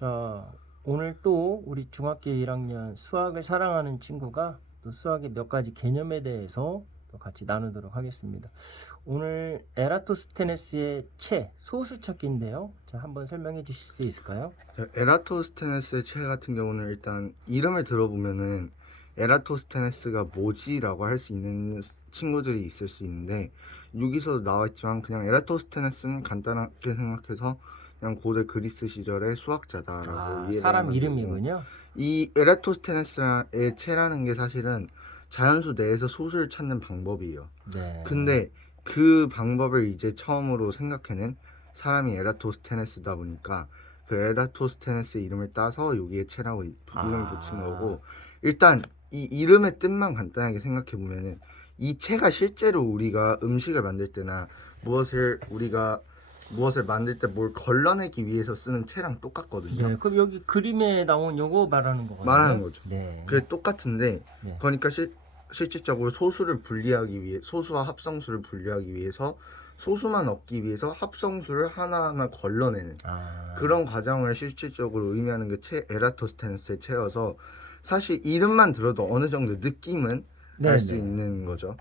자, 오늘 또 우리 중학교 1학년 수학을 사랑하는 친구가 또 수학의 몇 가지 개념에 대해서 또 같이 나누도록 하겠습니다. 오늘 에라토스테네스의 체, 소수 찾기인데요. 자, 한번 설명해 주실 수 있을까요? 에라토스테네스의 체 같은 경우는 일단 이름을 들어보면은 에라토스테네스가 뭐지라고 할 수 있는 친구들이 있을 수 있는데, 여기서 나와있지만 그냥 에라토스테네스는 간단하게 생각해서 그냥 고대 그리스 시절의 수학자다라고 이해를 사람 하면 되고, 이름이군요. 이 에라토스테네스의 체라는 게 사실은 자연수 내에서 소수를 찾는 방법이에요. 네. 근데 그 방법을 이제 처음으로 생각해낸 사람이 에라토스테네스다 보니까 그 에라토스테네스의 이름을 따서 여기에 체라고 이름을 붙인 거고, 일단 이 이름의 뜻만 간단하게 생각해 보면은 이 체가 실제로 우리가 음식을 만들 때나 무엇을 만들 때 뭘 걸러내기 위해서 쓰는 체랑 똑같거든요. 네, 그럼 여기 그림에 나온 요거 말하는 거거든요. 말하는 거죠. 네. 그게 똑같은데, 네. 그러니까 실질적으로 소수와 합성수를 분리하기 위해서 소수만 얻기 위해서 합성수를 하나하나 걸러내는 그런 과정을 실질적으로 의미하는 게 에라토스테네스의 체여서, 사실 이름만 들어도 어느 정도 느낌은 알 수 있는 거죠.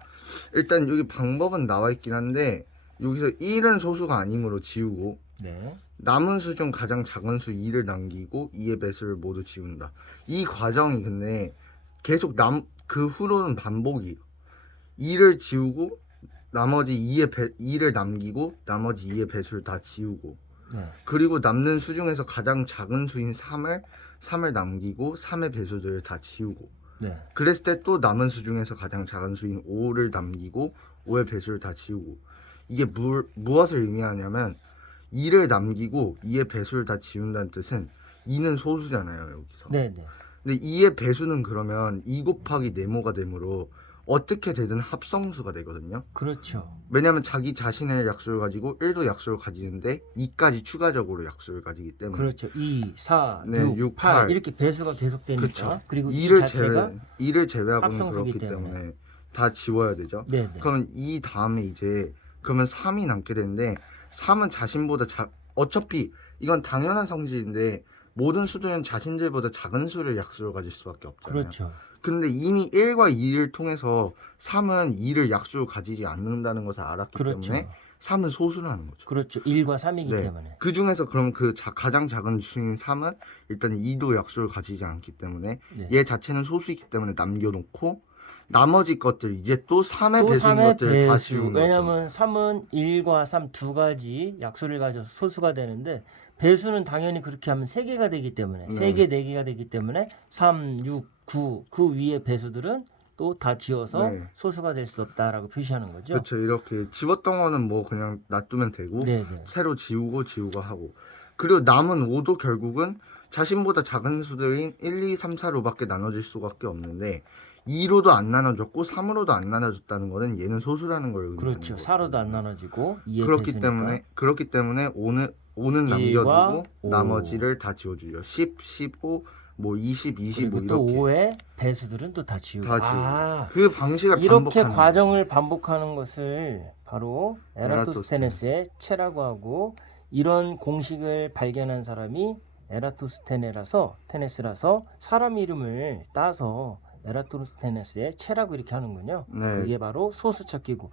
일단 여기 방법은 나와 있긴 한데, 여기서 1은 소수가 아니므로 지우고, 네. 남은 수 중 가장 작은 수 2를 남기고 2의 배수를 모두 지운다. 이 과정이 근데 계속 그 후로는 반복이에요. 2를 지우고 나머지 2를 남기고 나머지 2의 배수를 다 지우고, 네. 그리고 남는 수 중에서 가장 작은 수인 3을 남기고 3의 배수들을 다 지우고, 네. 그랬을 때 또 남은 수 중에서 가장 작은 수인 5를 남기고 5의 배수를 다 지우고. 이게 무엇을 의미하냐면, 2를 남기고 2의 배수를 다 지운다는 뜻은 2는 소수잖아요, 여기서. 네. 근데 2의 배수는 그러면 2 곱하기 네모가 되므로 어떻게 되든 합성수가 되거든요. 그렇죠. 왜냐면 자기 자신의 약수를 가지고 1도 약수를 가지는데 2까지 추가적으로 약수를 가지기 때문에. 그렇죠. 2, 4, 네, 6, 8 이렇게 배수가 계속되니까. 그쵸. 그리고 2 자체가 2를 제외하고는 합성수기 그렇기 때문에. 때문에 다 지워야 되죠. 네네. 그러면 이 다음에 이제 그러면 3이 남게 되는데, 3은 자신보다 어차피 이건 당연한 성질인데 모든 수들은 자신들보다 작은 수를 약수로 가질 수밖에 없잖아요. 그렇죠. 근데 이미 1과 2를 통해서 3은 2를 약수로 가지지 않는다는 것을 알았기 그렇죠. 때문에 3은 소수라는 거죠. 그렇죠. 1과 3이기 네. 때문에. 그 중에서 그럼 가장 작은 수인 3은 일단 2도 약수를 가지지 않기 때문에 네. 얘 자체는 소수이기 때문에 남겨놓고, 나머지 것들 이제 또 3의 또 배수인 3의 것들을 다 배수. 지운 거죠. 왜냐면 3은 1과 3 두 가지 약수를 가져서 소수가 되는데, 배수는 당연히 그렇게 하면 3개가 되기 때문에, 네. 3개, 4개가 되기 때문에 3, 6, 9 그 위에 배수들은 또 다 지워서 네. 소수가 될 수 없다라고 표시하는 거죠. 그렇죠. 이렇게 지웠던 거는 뭐 그냥 놔두면 되고, 네네. 새로 지우고 하고, 그리고 남은 5도 결국은 자신보다 작은 수들인 1, 2, 3, 4로밖에 나눠질 수밖에 없는데, 2로도 안 나눠졌고 3으로도 안 나눠졌다는 거는 얘는 소수라는 걸 의미하는 그렇죠. 거예요. 4로도 안 나눠지고 2의 그렇기 때문에 5는 1과 남겨두고 5. 나머지를 다 지워주죠. 10, 15, 뭐 20, 25 그리고 또 이렇게 5의 배수들은 또 다 지우고. 그 방식을 이렇게 반복하는 과정을 반복하는 것을 바로 에라토스테네스의 체라고 하고, 이런 공식을 발견한 사람이 테네스라서 사람 이름을 따서 에라토스테네스의 체라고 이렇게 하는군요. 네. 그게 바로 소수 찾기고.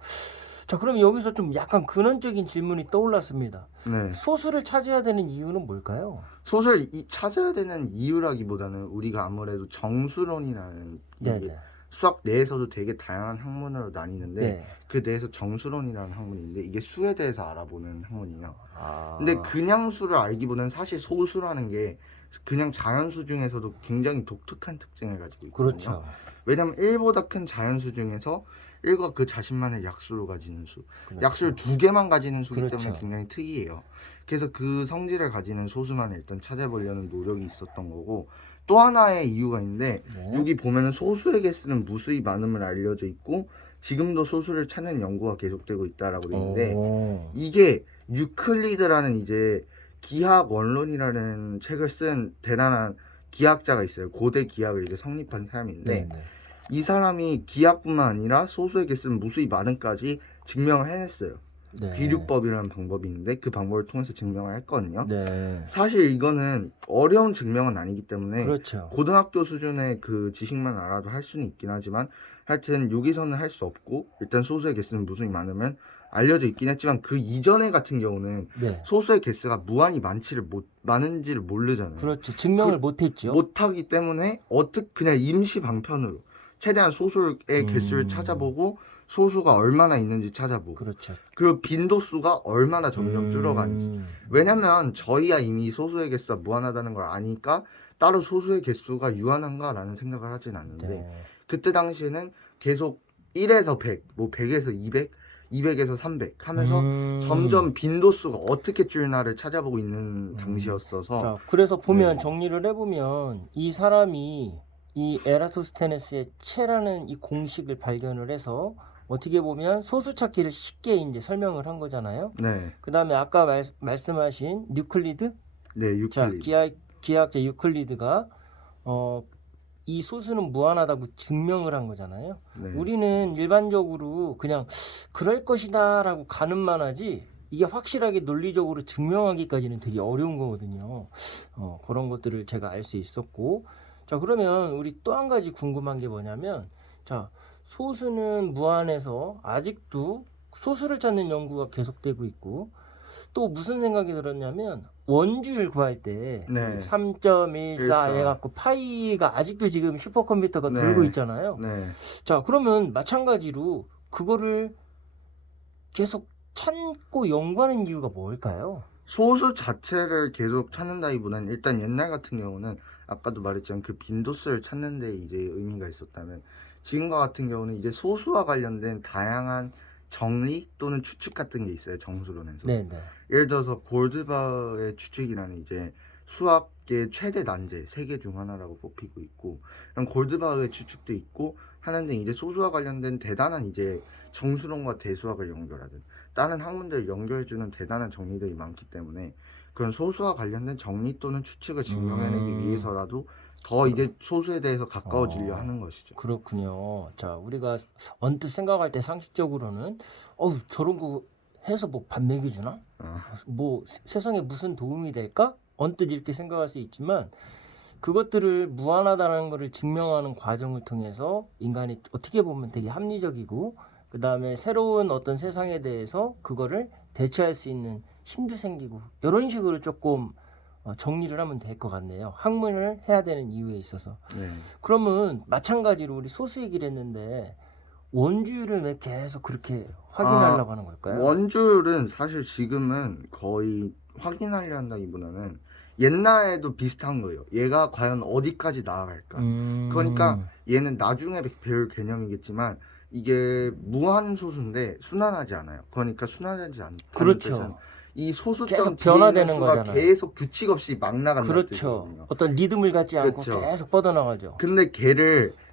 자, 그럼 여기서 좀 약간 근원적인 질문이 떠올랐습니다. 네. 소수를 찾아야 되는 이유는 뭘까요? 소수를 찾아야 되는 이유라기보다는 우리가 아무래도 정수론이라는 네네. 수학 내에서도 되게 다양한 학문으로 나뉘는데, 네. 그 내에서 정수론이라는 학문인데 이게 수에 대해서 알아보는 학문이에요. 아. 근데 그냥 수를 알기보다는 사실 소수라는 게 그냥 자연수 중에서도 굉장히 독특한 특징을 가지고 있거든요. 그렇죠. 왜냐면 1보다 큰 자연수 중에서 1과 그 자신만의 약수로 가지는 수, 그렇죠. 약수를 2개만 가지는 수기 그렇죠. 때문에 굉장히 특이해요. 그래서 그 성질을 가지는 소수만을 일단 찾아보려는 노력이 있었던 거고, 또 하나의 이유가 있는데, 네. 여기 보면은 소수에게 쓰는 무수히 많음을 알려져 있고 지금도 소수를 찾는 연구가 계속되고 있다라고 되어 있는데, 이게 유클리드라는 이제 기하학 원론이라는 책을 쓴 대단한 기하학자가 있어요. 고대 기하학을 이제 성립한 사람인데, 네네. 이 사람이 기하뿐만 아니라 소수에게 쓴 무수히 많음까지 증명을 해냈어요. 네. 비류법이라는 방법이 있는데 그 방법을 통해서 증명을 했거든요. 네. 사실 이거는 어려운 증명은 아니기 때문에 그렇죠. 고등학교 수준의 그 지식만 알아도 할 수는 있긴 하지만 하여튼 여기서는 할 수 없고 일단 소수의 개수는 무수히 많으면 알려져 있긴 했지만 그 이전에 같은 경우는 네. 소수의 개수가 무한히 많은지를 모르잖아요. 그렇죠. 증명을 못했죠. 못하기 때문에 어떻게 그냥 임시 방편으로 최대한 소수의 개수를 찾아보고 소수가 얼마나 있는지 찾아보고 그렇죠. 그 빈도수가 얼마나 점점 줄어가는지. 왜냐면 저희야 이미 소수의 개수가 무한하다는 걸 아니까 따로 소수의 개수가 유한한가라는 생각을 하진 않는데 네. 그때 당시에는 계속 1에서 100, 뭐 100에서 200, 200에서 300 하면서 점점 빈도수가 어떻게 줄나를 찾아보고 있는 당시였어서 자, 그래서 보면 네. 정리를 해보면 이 사람이 이 에라토스테네스의 체라는 이 공식을 발견을 해서 어떻게 보면 소수 찾기를 쉽게 이제 설명을 한 거잖아요. 네, 그 다음에 아까 말씀하신 유클리드, 네, 자, 유클리드. 기하학자 유클리드가 이 소수는 무한하다고 증명을 한 거잖아요. 네. 우리는 일반적으로 그냥 그럴 것이다라고 가늠만 하지 이게 확실하게 논리적으로 증명하기까지는 되게 어려운 거거든요. 그런 것들을 제가 알 수 있었고, 자, 그러면 우리 또 한 가지 궁금한 게 뭐냐면, 자, 소수는 무한해서 아직도 소수를 찾는 연구가 계속되고 있고, 또 무슨 생각이 들었냐면 원주율 구할 때 네. 3.14 해갖고 파이가 아직도 지금 슈퍼컴퓨터가 네. 돌고 있잖아요. 네. 자, 그러면 마찬가지로 그거를 계속 찾고 연구하는 이유가 뭘까요? 소수 자체를 계속 찾는다기보다는 일단 옛날 같은 경우는 아까도 말했지만 그 빈도수를 찾는 데 이제 의미가 있었다면 지금과 같은 경우는 이제 소수와 관련된 다양한 정리 또는 추측 같은 게 있어요, 정수론에서. 네. 예를 들어서 골드바의 추측이라는 이제 수학계 최대 난제 세 개 중 하나라고 뽑히고 있고 그런 골드바의 추측도 있고 하는데 이제 소수와 관련된 대단한 이제 정수론과 대수학을 연결하든 다른 학문들을 연결해주는 대단한 정리들이 많기 때문에 그런 소수와 관련된 정리 또는 추측을 증명해내기 위해서라도 더 이제 소수에 대해서 가까워지려 하는 것이죠. 그렇군요. 자, 우리가 언뜻 생각할 때 상식적으로는 저런 거 해서 뭐 밥 먹여주나? 뭐 세상에 무슨 도움이 될까? 언뜻 이렇게 생각할 수 있지만 그것들을 무한하다는 것을 증명하는 과정을 통해서 인간이 어떻게 보면 되게 합리적이고 그 다음에 새로운 어떤 세상에 대해서 그거를 대처할 수 있는 힘도 생기고 이런 식으로 조금 정리를 하면 될 것 같네요. 학문을 해야 되는 이유에 있어서. 네. 그러면 마찬가지로 우리 소수 얘기를 했는데 원주율을 왜 계속 그렇게 확인하려고 하는 걸까요? 원주율은 사실 지금은 거의 확인하려 한다기보다는 옛날에도 비슷한 거예요. 얘가 과연 어디까지 나아갈까? 그러니까 얘는 나중에 배울 개념이겠지만 이게 무한소수인데 순환하지 않아요. 그러니까 순환하지 않다는 그렇죠. 뜻은 이 소수점 계속 뒤에 변화되는 있는 수가 거잖아요. 계속 규칙 없이 막 나간다는 그렇죠. 뜻이거든요. 어떤 리듬을 갖지 않고 그렇죠. 계속 뻗어나가죠. 근데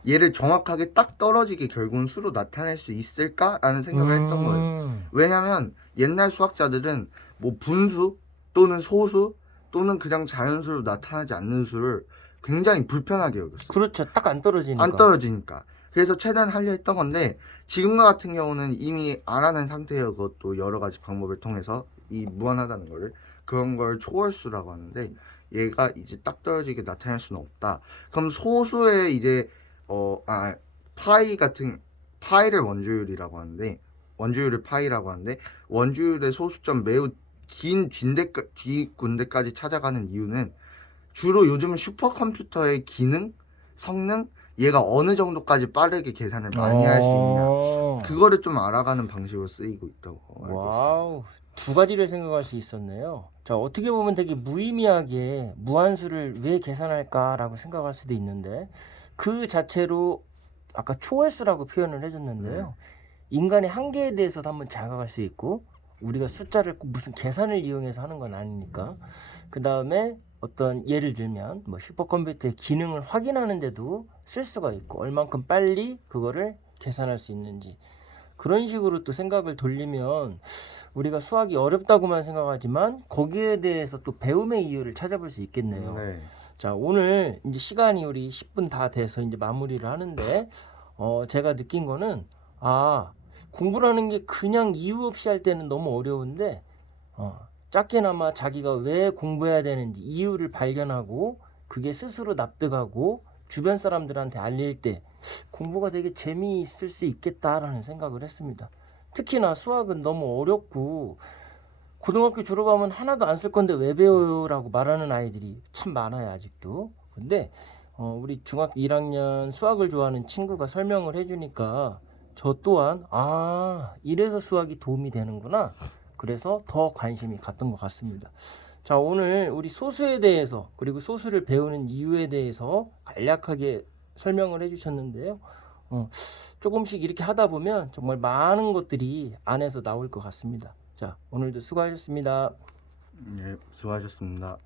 얘를 정확하게 딱 떨어지게 결국은 수로 나타낼 수 있을까라는 생각을 했던 거예요. 왜냐면 옛날 수학자들은 뭐 분수 또는 소수 또는 그냥 자연수로 나타나지 않는 수를 굉장히 불편하게 여겼어요. 그렇죠. 딱 안 떨어지니까. 안 떨어지니까. 그래서 최대한 하려 했던 건데 지금과 같은 경우는 이미 알아낸 상태예요. 그것도 여러 가지 방법을 통해서 이 무한하다는 거를 그런 걸 초월수라고 하는데 얘가 이제 딱 떨어지게 나타낼 수는 없다. 그럼 소수의 이제 파이를 원주율이라고 하는데 원주율을 파이라고 하는데 원주율의 소수점 매우 긴 뒷군데까지 찾아가는 이유는 주로 요즘 슈퍼컴퓨터의 기능, 성능, 얘가 어느 정도까지 빠르게 계산을 많이 할 수 있냐 그거를 좀 알아가는 방식으로 쓰이고 있다고 알고 있습니다. 와우, 두 가지를 생각할 수 있었네요. 자, 어떻게 보면 되게 무의미하게 무한수를 왜 계산할까라고 생각할 수도 있는데 그 자체로 아까 초월수라고 표현을 해줬는데요. 인간의 한계에 대해서도 한번 자각할 수 있고 우리가 숫자를 꼭 무슨 계산을 이용해서 하는 건 아니니까 그 다음에 어떤 예를 들면 뭐 슈퍼컴퓨터의 기능을 확인하는데도 쓸 수가 있고 얼만큼 빨리 그거를 계산할 수 있는지 그런 식으로 또 생각을 돌리면 우리가 수학이 어렵다고만 생각하지만 거기에 대해서 또 배움의 이유를 찾아볼 수 있겠네요. 네. 자, 오늘 이제 시간이 우리 10분 다 돼서 이제 마무리를 하는데 제가 느낀 거는 공부라는 게 그냥 이유 없이 할 때는 너무 어려운데 작게나마 자기가 왜 공부해야 되는지 이유를 발견하고 그게 스스로 납득하고 주변 사람들한테 알릴 때 공부가 되게 재미있을 수 있겠다라는 생각을 했습니다. 특히나 수학은 너무 어렵고 고등학교 졸업하면 하나도 안 쓸 건데 왜 배워요라고 말하는 아이들이 참 많아요, 아직도. 근데 우리 중학교 1학년 수학을 좋아하는 친구가 설명을 해주니까 저 또한 이래서 수학이 도움이 되는구나. 그래서 더 관심이 갔던 것 같습니다. 자, 오늘 우리 소수에 대해서 그리고 소수를 배우는 이유에 대해서 간략하게 설명을 해주셨는데요. 조금씩 이렇게 하다 보면 정말 많은 것들이 안에서 나올 것 같습니다. 자, 오늘도 수고하셨습니다. 네, 수고하셨습니다.